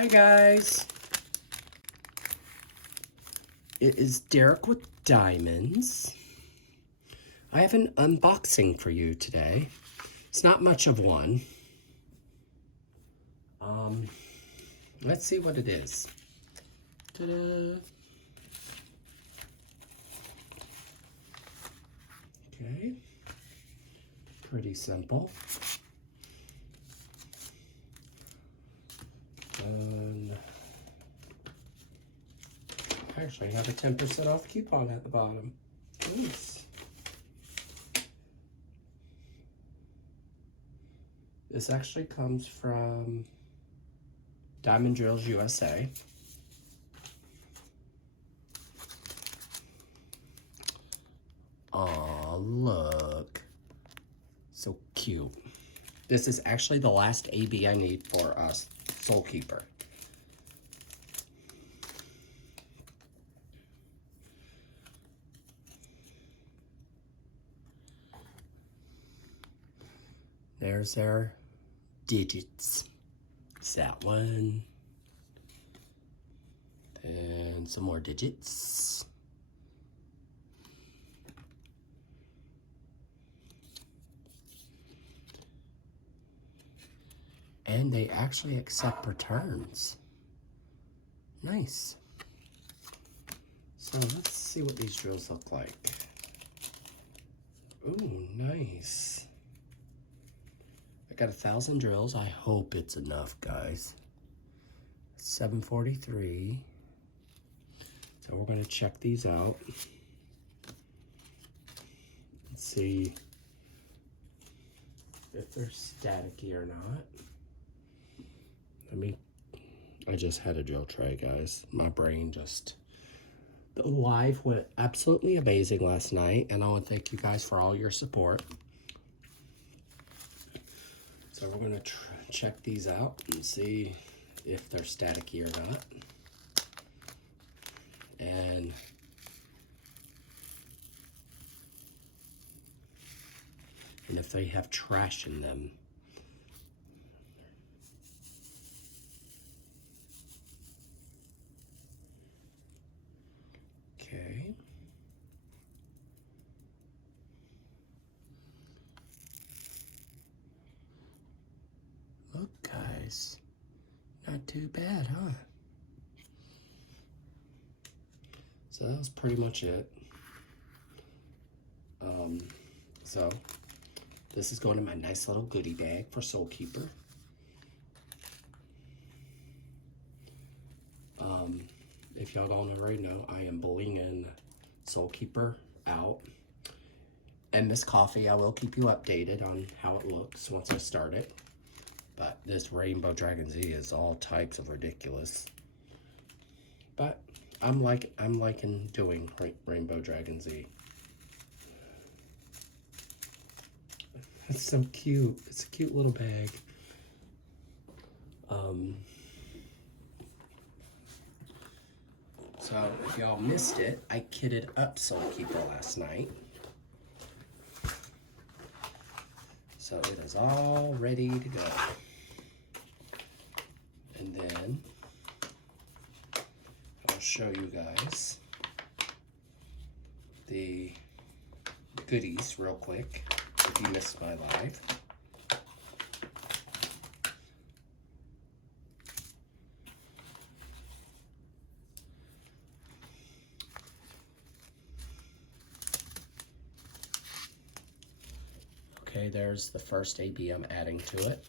Hi guys, it is Derek with Diamonds. I have an unboxing for you today. It's not much of one. Let's see what it is. Ta-da! Okay, pretty simple. Actually, I have a 10% off coupon at the bottom. Nice. This actually comes from diamonddrillsusa. Aw, look. So cute. This is actually the last AB I need for us, Soulkeeper. There's our digits. It's that one. And some more digits. And they actually accept returns. Nice. So let's see what these drills look like. Ooh, nice. I got 1,000 drills. I hope it's enough, guys. 743. So we're gonna check these out. Let's see if they're staticky or not. I just had a drill tray, guys. My brain just... The live went absolutely amazing last night, and I want to thank you guys for all your support. So we're going to check these out and see if they're staticky or not. And if they have trash in them. Okay. Look, guys. Not too bad, huh? So that was pretty much it. So this is going in my nice little goodie bag for Soulkeeper. If y'all don't already know, I am blinging Soulkeeper out. And Miss Coffee, I will keep you updated on how it looks once I start it. But this Rainbow Dragon Z is all types of ridiculous. But I'm liking doing Rainbow Dragon Z. It's so cute. It's a cute little bag. So if y'all missed it, I kitted up Soulkeeper last night. So it is all ready to go. And then I'll show you guys the goodies real quick if you missed my live. Okay, there's the first AB I'm adding to it.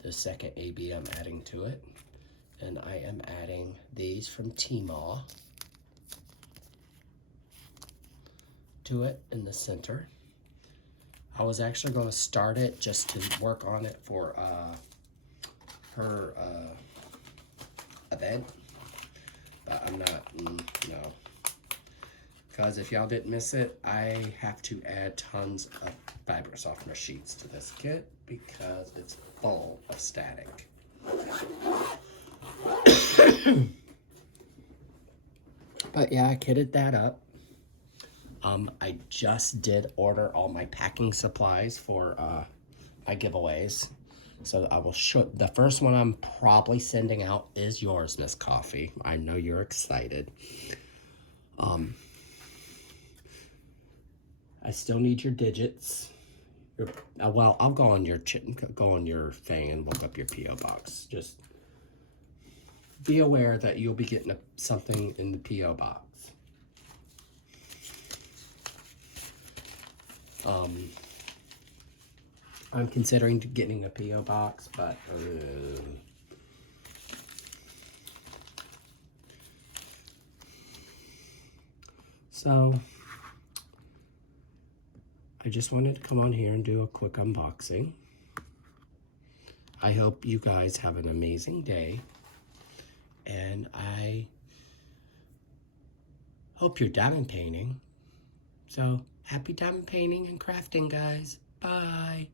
The second AB I'm adding to it. And I am adding these from Tmall to it in the center. I was actually going to start it just to work on it for her event. But I'm not, no. Because if y'all didn't miss it, I have to add tons of fabric softener sheets to this kit because it's full of static. But yeah, I kitted that up. I just did order all my packing supplies for my giveaways. So I will show, the first one I'm probably sending out is yours, Miss Coffee. I know you're excited. I still need your digits. Well, I'll go on your thing and look up your P.O. box. Just be aware that you'll be getting something in the P.O. box. I'm considering getting a P.O. box, but so I just wanted to come on here and do a quick unboxing. I hope you guys have an amazing day, and I hope you're diamond painting. So happy diamond painting and crafting, guys. Bye.